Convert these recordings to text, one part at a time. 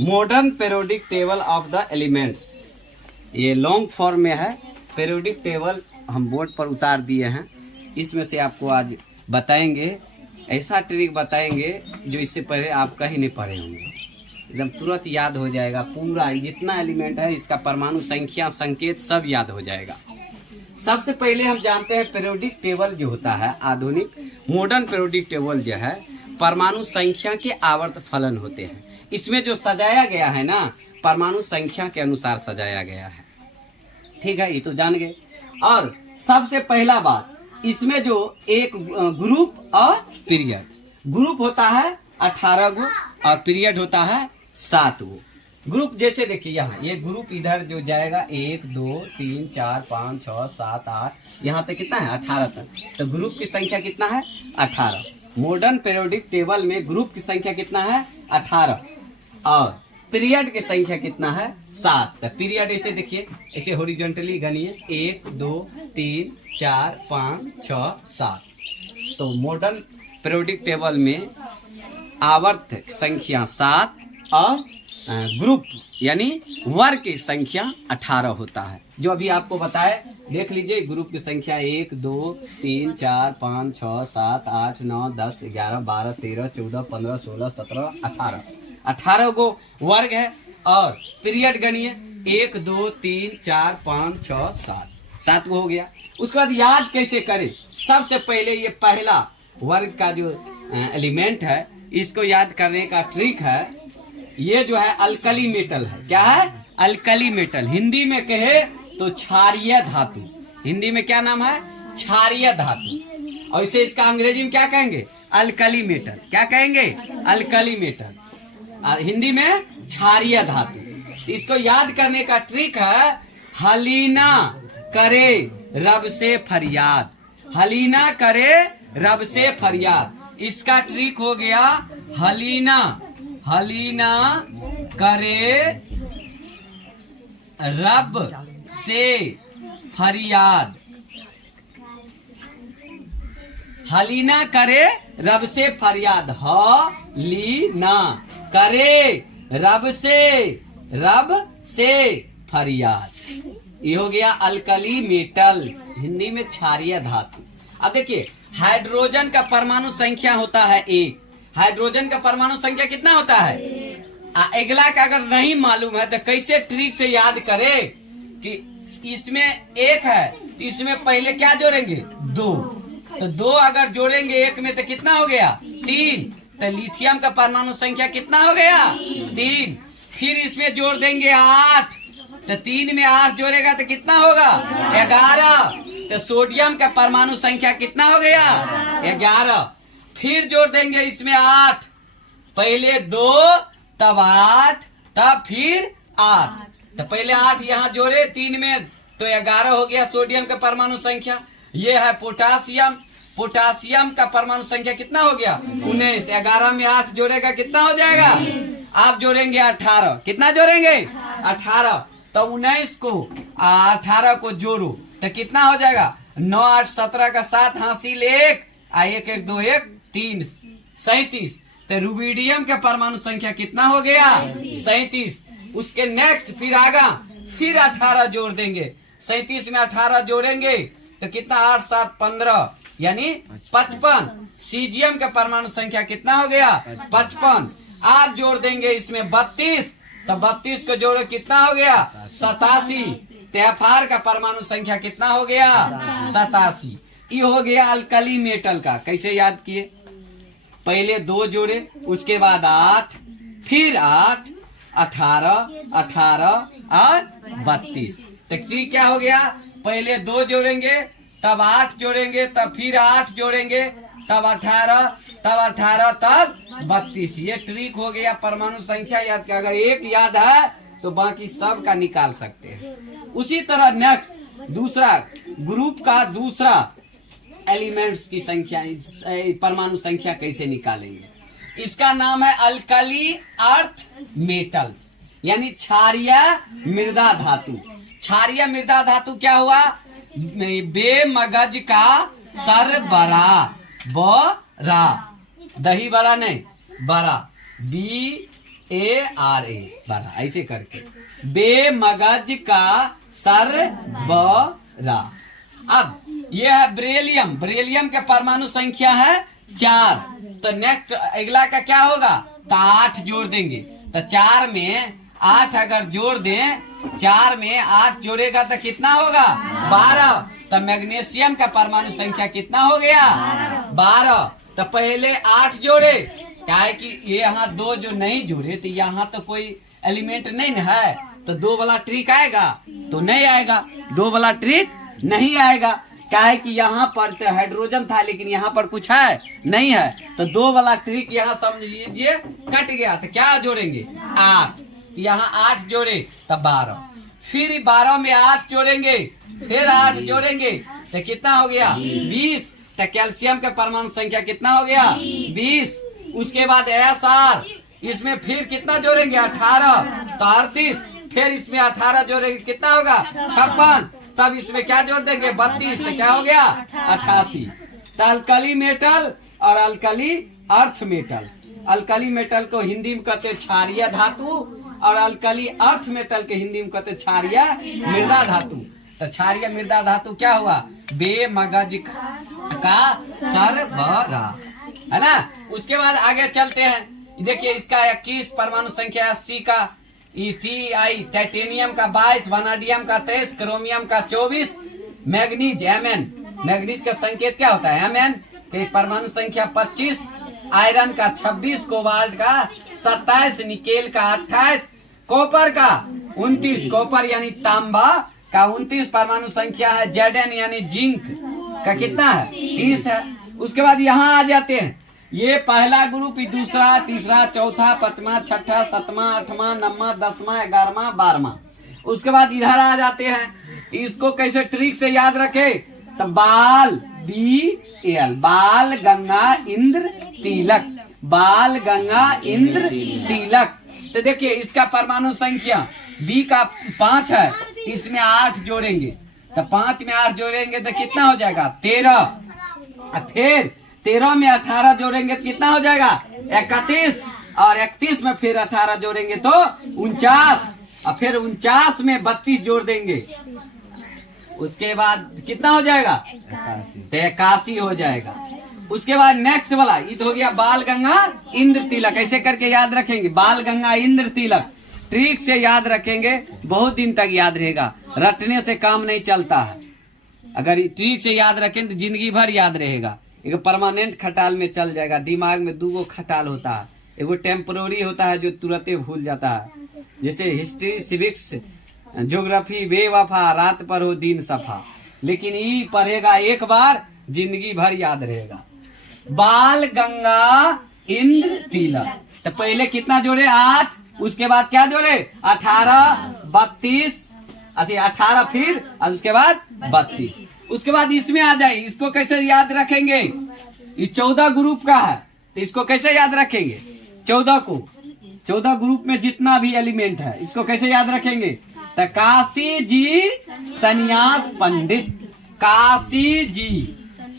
Modern periodic table of the elements, ये long form में है। पीरियोडिक टेबल हम बोर्ड पर उतार दिए हैं। इसमें से आपको आज बताएंगे, ऐसा ट्रिक बताएंगे जो इससे पहले आप कहीं नहीं पढ़े होंगे, एकदम तुरंत याद हो जाएगा। पूरा जितना एलिमेंट है इसका परमाणु संख्या, संकेत सब याद हो जाएगा। सबसे पहले हम जानते हैं पीरियोडिक टेबल जो होता है, आधुनिक मॉडर्न पीरियोडिक टेबल जो है परमाणु संख्या के आवर्त फलन होते हैं। इसमें जो सजाया गया है ना, परमाणु संख्या के अनुसार सजाया गया है। ठीक है, ये तो जान गए। और सबसे पहला बात, इसमें जो एक ग्रुप और पीरियड, ग्रुप होता है 18 गो और पीरियड होता है 7 गो। ग्रुप जैसे देखिए यहाँ ये ग्रुप इधर जो जाएगा 1 2 3 4 5 6 7 8 यहाँ तक कितना है 18 तक। तो ग्रुप की संख्या कितना है 18। मॉडर्न पीरियोडिक टेबल में ग्रुप की संख्या कितना है 18 और पीरियड की संख्या कितना है 7। तो पीरियड ऐसे देखिए, ऐसे हॉरिजॉन्टली गनिए 1 2 3 4 5 6 7। तो मॉडर्न पीरियोडिक टेबल में आवर्त संख्या 7 और ग्रुप यानी वर्ग की संख्या 18 होता है। जो अभी आपको बताए देख लीजिए, ग्रुप की संख्या 1 2 3 4 5 6 7 8 9 10 11 12 13 14 15 16 17 18 18 गो वर्ग है। और पीरियड गणिए 1 2 3 4 5 6 7 गो हो गया। उसके बाद याद कैसे करें? सबसे पहले ये पहला वर्ग का जो एलिमेंट है इसको याद करने का ट्रिक है, ये जो है अल्कली मेटल है। क्या है? Alkali metal. हिंदी में कहे तो क्षारीय धातु। हिंदी में क्या नाम है? क्षारीय धातु। और इसे इसका अंग्रेजी में क्या कहेंगे? Alkali metal. क्या कहेंगे? Alkali metal. और हिंदी में क्षारीय धातु। इसको याद करने का ट्रिक है, हलीना करे रब से फरियाद। हलीना करे रब से फरियाद। इसका ट्रिक हो गया, हलीना हलीना करे रब से फरियाद। हलीना करे रब से फरियाद। हलीना करे रब से फरियाद। ये हो गया अल्कली मेटल, हिंदी में क्षारीय धातु। अब देखिए, हाइड्रोजन का परमाणु संख्या होता है 1। हाइड्रोजन का परमाणु संख्या कितना होता है? अगला का अगर नहीं मालूम है तो कैसे ट्रिक से याद करे कि इसमें 1 है तो इसमें पहले क्या जोड़ेंगे? 2। तो 2 अगर जोड़ेंगे 1 में तो कितना हो गया? 3। तो लिथियम का परमाणु संख्या कितना हो गया? 3। फिर इसमें जोड़ देंगे 8, तो 3 में 8 जोड़ेगा तो कितना होगा? 11। तो सोडियम का परमाणु संख्या कितना हो गया? 11। फिर जोड़ देंगे इसमें 8, पहले 2 तब 8 तब फिर 8। तो पहले 8 यहाँ जोड़े 3 में तो 11 हो गया सोडियम का परमाणु संख्या। ये है पोटासियम। पोटासियम का परमाणु संख्या कितना हो गया? 19। 11 में 8 जोड़ेगा कितना हो जाएगा? आप जोड़ेंगे 18। कितना जोड़ेंगे? 18। तो 19 को 18 को जोड़ो तो कितना हो जाएगा? 9 8 17 का 7 हासिल 1 1 1 2 1 3 37। तो रुबिडियम का परमाणु संख्या कितना हो गया? 37। उसके नेक्स्ट फिर आगा फिर 18 जोड़ देंगे। 37 में 18 जोड़ेंगे तो कितना? 8 7 15 यानी 55। सीजियम का परमाणु संख्या कितना हो गया? 55। आप जोड़ देंगे इसमें 32, तो 32 को जोड़ो कितना हो गया? 87। तेफार का परमाणु संख्या कितना हो गया? 87। ये हो गया अल्कली मेटल का। कैसे याद किए? पहले 2 जोड़े, उसके बाद 8, फिर 8 18 18 और 32। तो फिर क्या हो गया? पहले 2 जोड़ेंगे तब 8 जोड़ेंगे तब फिर 8 जोड़ेंगे तब 18 तब 18 तब 32। ये ट्रिक हो गया परमाणु संख्या याद का। अगर एक याद है तो बाकी सब का निकाल सकते हैं। उसी तरह नेक्स्ट दूसरा ग्रुप का दूसरा एलिमेंट्स की संख्या, परमाणु संख्या कैसे निकालेंगे? इसका नाम है अल्कली अर्थ मेटल्स यानी क्षारीय मृदा धातु। क्षारीय मृदा धातु क्या हुआ? बेमगज का सर बरा, बरा, दही बड़ा नहीं, बड़ा, ARA बरा, ऐसे करके बेमगज का सर बरा। अब ये है बेरिलियम, बेरिलियम के परमाणु संख्या है 4। तो नेक्स्ट अगला का क्या होगा, तो 8 जोड़ देंगे। तो 4 में 8 अगर जोड़ दें, 4 में 8 जोड़ेगा तो कितना होगा 12। तो मैग्नीशियम का परमाणु संख्या कितना हो गया 12। तो पहले 8 जोड़े, क्या है कि ये यहाँ 2 जो नहीं जोड़े तो यहाँ तो कोई एलिमेंट नहीं न है, तो 2 वाला ट्रिक आएगा तो नहीं आएगा, 2 वाला ट्रिक नहीं आएगा। क्या है कि यहाँ पर तो हाइड्रोजन था लेकिन यहाँ पर कुछ है नहीं है, तो 2 वाला ट्रिक यहाँ समझ लीजिए कट गया। तो क्या जोड़ेंगे 8, यहाँ 8 जोड़े तब 12, फिर 12 में 8 जोड़ेंगे, फिर 8 जोड़ेंगे तो कितना हो गया 20। तो कैल्शियम के परमाणु संख्या कितना हो गया 20। उसके बाद SR, इसमें फिर कितना जोड़ेंगे 18, तो 38, फिर इसमें 18 जोड़ेंगे कितना होगा 56, तब इसमें क्या जोड़ देंगे 32, तो क्या हो गया 88। तो अल्कली मेटल और alkali earth metal, alkali metal को हिंदी में कहते क्षारीय धातु और अल्कली अर्थ मेटल के हिंदी में कहते क्षारीय मृदा धातु। तो क्षारीय मृदा धातु क्या हुआ, बेमगज का सर बरा, है ना। उसके बाद आगे चलते हैं, देखिए इसका 21 परमाणु संख्या 80 का, ETI टाइटेनियम का 22, वनाडियम का 23, क्रोमियम का 24, मैग्नीज Mn, मैग्नीज का संकेत क्या होता है Mn के परमाणु संख्या 25, आयरन का 26, कोबाल्ट का 27, निकेल का 28, कॉपर का 29, कॉपर यानी तांबा का 29 परमाणु संख्या है। Zn यानी जिंक का कितना है 30 है। उसके बाद यहाँ आ जाते हैं, ये पहला ग्रुप, दूसरा, तीसरा, चौथा, पांचवा, छठा, सातवां, आठवां, नौवां, 10वां, 11वां, 12वां। उसके बाद इधर आ जाते हैं, इसको कैसे ट्रिक से याद रखे, तो बाल BAL, बाल गंगा इंद्र तिलक, बाल गंगा इंद्र तिलक। तो देखिए इसका परमाणु संख्या B का 5 है, इसमें 8 जोड़ेंगे, तो 5 में 8 जोड़ेंगे तो कितना हो जाएगा 13, फिर 13 में 18 जोड़ेंगे तो कितना हो जाएगा 31, और 31 में फिर 18 जोड़ेंगे तो 49, और फिर 49 में 32 जोड़ देंगे, उसके बाद कितना हो जाएगा 81 हो जाएगा। उसके बाद नेक्स्ट वाला ये हो गया बाल गंगा इंद्र तिलक। ऐसे करके याद रखेंगे, बाल गंगा इंद्र तिलक, ट्रिक से याद रखेंगे, बहुत दिन तक याद रहेगा, रटने से काम नहीं चलता है। अगर ट्रिक से याद रखें तो जिंदगी भर याद रहेगा। एक परमानेंट खटाल में चल जाएगा, दिमाग में 2 खटाल होता है, एगो टेम्पररी होता है जो तुरंत भूल जाता है, जैसे हिस्ट्री, सिविक्स, ज्योग्राफी बेवफा, रात पर हो दिन सफा, लेकिन ये पढ़ेगा एक बार जिंदगी भर याद रहेगा। बाल गंगा इंद्र तिलक, तो पहले कितना जोड़े 8, उसके बाद क्या जोड़े 18, 32, 18 फिर, और उसके बाद 32। उसके बाद इसमें आ जाए, इसको कैसे याद रखेंगे, ये 14 ग्रुप का है, तो इसको कैसे याद रखेंगे 14 को, 14 ग्रुप में जितना भी एलिमेंट है इसको कैसे याद रखेंगे, तो काशी जी सन्यास पंडित, काशी जी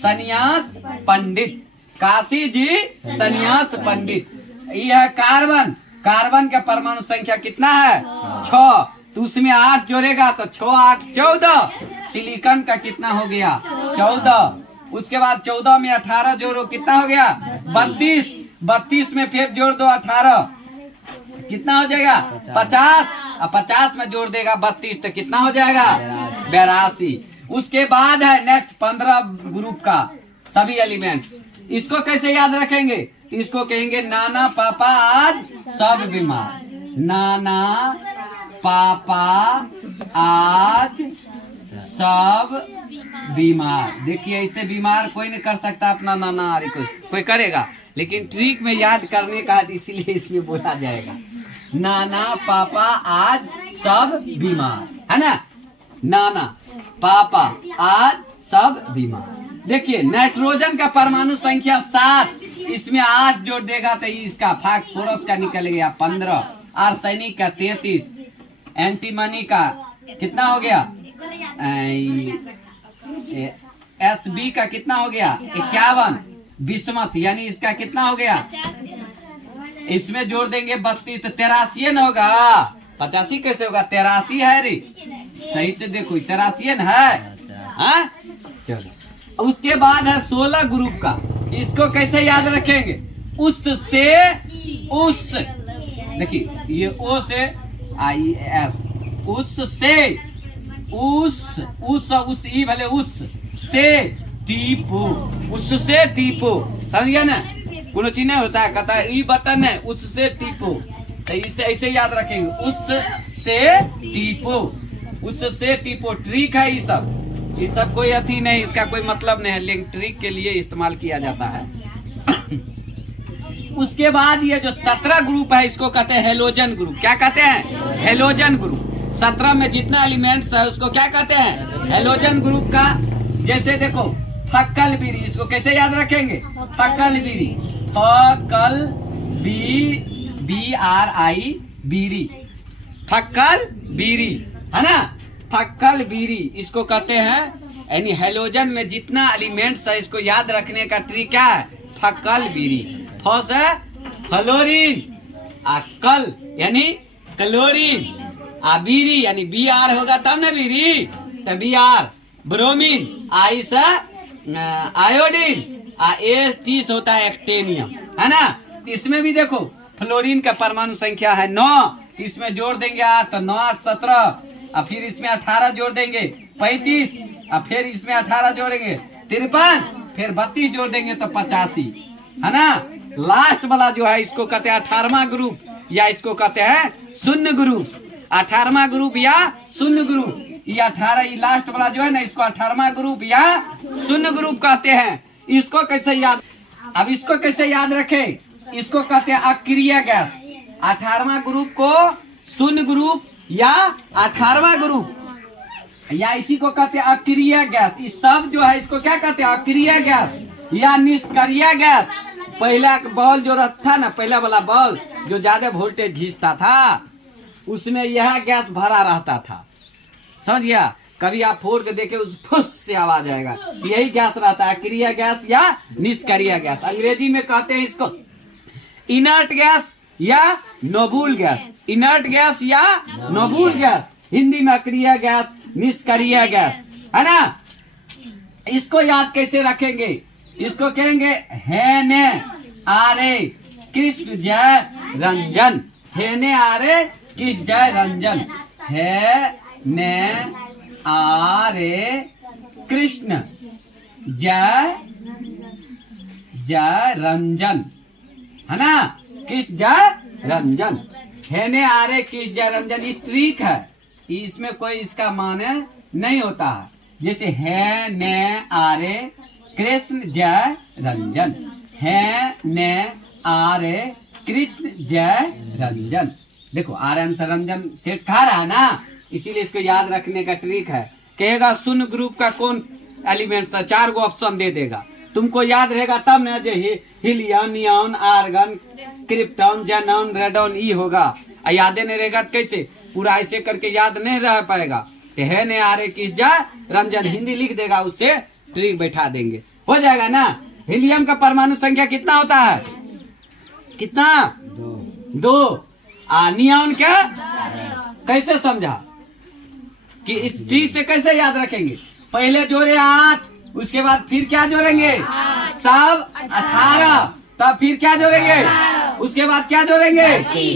सन्यास पंडित, काशी जी सन्यास पंडित। ये है कार्बन, कार्बन का परमाणु संख्या कितना है 6, तो उसमें 8 जोड़ेगा तो 6, 8, 14। सिलिकॉन का कितना हो गया 14। उसके बाद 14 में 18 जोड़ो कितना हो गया 32, 32 में फिर जोड़ दो 18, कितना हो जाएगा 50, और 50 में जोड़ देगा 32 तो कितना हो जाएगा 82। उसके बाद है नेक्स्ट 15 ग्रुप का सभी एलिमेंट्स, इसको कैसे याद रखेंगे, इसको कहेंगे नाना पापा आज सब बीमार, नाना पापा आज सब बीमार। देखिए ऐसे बीमार कोई नहीं कर सकता अपना नाना आरी कोई करेगा, लेकिन ट्रिक में याद करने का है इसीलिए इसमें बोला जाएगा नाना पापा आज सब बीमार, है ना, नाना पापा आज सब बीमार। देखिए नाइट्रोजन का परमाणु संख्या 7, इसमें 8 जोड़ देगा तो इसका फास्फोरस का निकल गया 15, आर्सेनिक का 33, एंटीमनी का कितना हो गया SB का कितना हो गया 51, बिस्मथ यानी इसका कितना हो गया इसमें जोड़ देंगे 32 तो 83 न होगा। 85 कैसे होगा? 83 है रे, सही से देखो 83 है। हाँ चलो, उसके बाद है 16 ग्रुप का। इसको कैसे याद रखेंगे? उससे उस, देखिए ये ओ से IS, उससे उस ई भले उस से टीपो, उससे टीपो, समझ गया ना? कोनो चीज नहीं होता है, कहता है ई बटन है उससे टीपो, तो इसे ऐसे याद रखेंगे, उससे टीपो, उससे टीपो। ट्रिक है ये सब कोई अथी नहीं, इसका कोई मतलब नहीं है, लेकिन ट्रिक के लिए इस्तेमाल किया जाता है। उसके बाद ये जो 17 ग्रुप है इसको कहते हैं हेलोजन ग्रुप। क्या कहते हैं? Halogen group. 17 में जितना एलिमेंट्स है उसको क्या कहते हैं? हेलोजन ग्रुप का। जैसे देखो फक्कल बीरी, इसको कैसे याद रखेंगे? फक्कल बीरी, फक्कल BRI बीरी, फक्कल बीरी है ना, फक्कल बीरी इसको कहते हैं। यानी हेलोजन में जितना एलिमेंट्स है इसको याद रखने का ट्रिक क्या है? फक्कल बीरी। फॉस है फ्लोरीन, कल यानी क्लोरीन, बीरी यानी BR होगा तब ना बीरी, तो BR। ब्रोमीन, आई से आयोडीन, A30 होता है एक्टेनियम, है ना। इसमें भी देखो फ्लोरीन का परमाणु संख्या है 9, इसमें जोड़ देंगे 8 तो 9 8 17, और फिर इसमें 18 जोड़ देंगे 35, और फिर इसमें 18 जोड़ेंगे 53, फिर 32 जोड़ देंगे तो 85, है ना। लास्ट वाला जो है इसको कहते हैं 18वां ग्रुप, या इसको कहते हैं शून्य ग्रुप। 18वां ग्रुप या शून्य ग्रुप, ये 18 लास्ट वाला जो है ना इसको 18वां ग्रुप या शून्य ग्रुप कहते हैं। इसको कैसे याद, अब इसको कैसे याद रखें? इसको कहते हैं अक्रिय गैस। 18वां ग्रुप को शून्य ग्रुप या 18वां ग्रुप, या इसी को कहते हैं अक्रिय गैस। इस सब जो है इसको क्या कहते हैं? अक्रिय गैस या निष्क्रिय गैस। पहला बॉल जो रहता था ना, पहला वाला बॉल जो ज्यादा वोल्टेज खींचता था उसमें यह गैस भरा रहता था, समझ गया? कभी आप फोड़ के देखे उस फुस से आवाज आएगा, यही गैस रहता है, क्रिय गैस या निष्क्रिय गैस। अंग्रेजी में कहते हैं इसको इनर्ट गैस या नोबुल गैस, इनर्ट गैस या नोबुल गैस। हिंदी में अक्रिय गैस, निष्क्रिय गैस, है ना। इसको याद कैसे रखेंगे? इसको कहेंगे हेने आरे कृष्ण जय रंजन, हेने आरे कृष्ण जय रंजन, है ने आरे कृष्ण जय जय रंजन, है ना, कृष्ण जय रंजन, है ने आरे कृष्ण जय रंजन। ये ट्रिक है, इसमें कोई इसका माने नहीं होता है। जैसे है ने आरे कृष्ण जय रंजन, है ने आरे कृष्ण जय रंजन। देखो आर्यन से रंजन सेट खा रहा है ना, इसीलिए इसको याद रखने का ट्रिक है। कहेगा शून्य ग्रुप का कौन एलिमेंट्स है, 4 गो ऑप्शन दे देगा, तुमको याद रहेगा तब ना। जो helium, neon, argon, krypton, xenon, radon ई होगा। याद नहीं रहेगा तो कैसे? पूरा ऐसे करके याद नहीं रह पाएगा। है ने आ रहे किस जा रंजन हिंदी लिख देगा, उससे ट्रिक बैठा देंगे, हो जाएगा ना। हीलियम का परमाणु संख्या कितना होता है? कितना? 2। नियॉन क्या? कैसे समझा कि इस ट्रिक से कैसे याद रखेंगे? पहले जोड़े 8, उसके बाद फिर क्या जोड़ेंगे? तब 18, तब फिर क्या जोड़ेंगे? उसके बाद क्या जोड़ेंगे?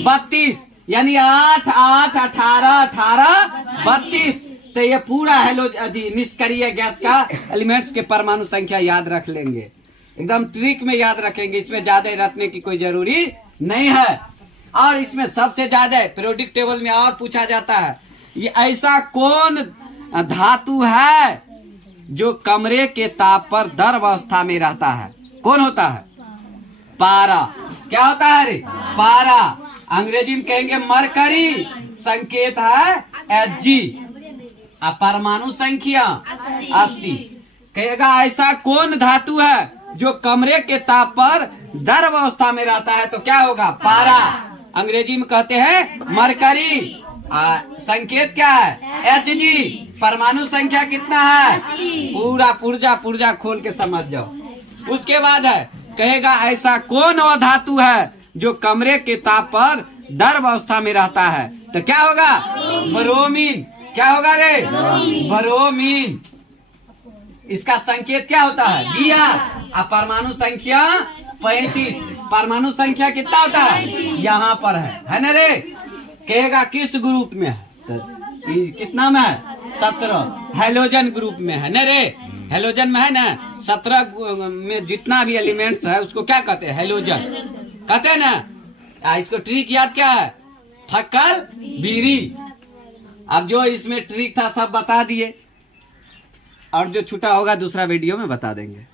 32, यानी 8 8 18 18 32। तो ये पूरा निष्क्रिय गैस का एलिमेंट्स के परमाणु संख्या याद रख लेंगे, एकदम ट्रिक में याद रखेंगे। इसमें ज्यादा रखने की कोई जरूरी नहीं है। और इसमें सबसे ज्यादा पीरियोडिक टेबल में और पूछा जाता है, ये ऐसा कौन धातु है जो कमरे के ताप पर द्रव अवस्था में रहता है? कौन होता है? पारा। क्या होता है रे? पारा। अंग्रेजी में कहेंगे मरकरी, संकेत है Hg, परमाणु संख्या 80। कहेगा ऐसा कौन धातु है जो कमरे के ताप पर द्रव अवस्था में रहता है? तो क्या होगा? पारा। अंग्रेजी में कहते हैं मरकरी, संकेत क्या है? Hg, परमाणु संख्या कितना है? पूरा पुर्जा खोल के समझ जाओ। उसके बाद है कहेगा ऐसा कौन धातु है जो कमरे के ताप पर द्रव अवस्था में रहता है तो क्या होगा? ब्रोमीन। क्या होगा रे? ब्रोमीन। इसका संकेत क्या होता है? Br। अब परमाणु संख्या 35। परमाणु संख्या कितना होता है? यहाँ पर है ना रे? कहेगा किस ग्रुप में है? तो कितना में है? 17। हेलोजन ग्रुप में है ना रे? हेलोजन में है ना? 17 में जितना भी एलिमेंट्स है उसको क्या कहते हैं? हेलोजन कहते हैं ना। इसको ट्रिक याद क्या है? फक्कल बीरी। अब जो इसमें ट्रिक था सब बता दिए, और जो छूटा होगा दूसरा वीडियो में बता देंगे।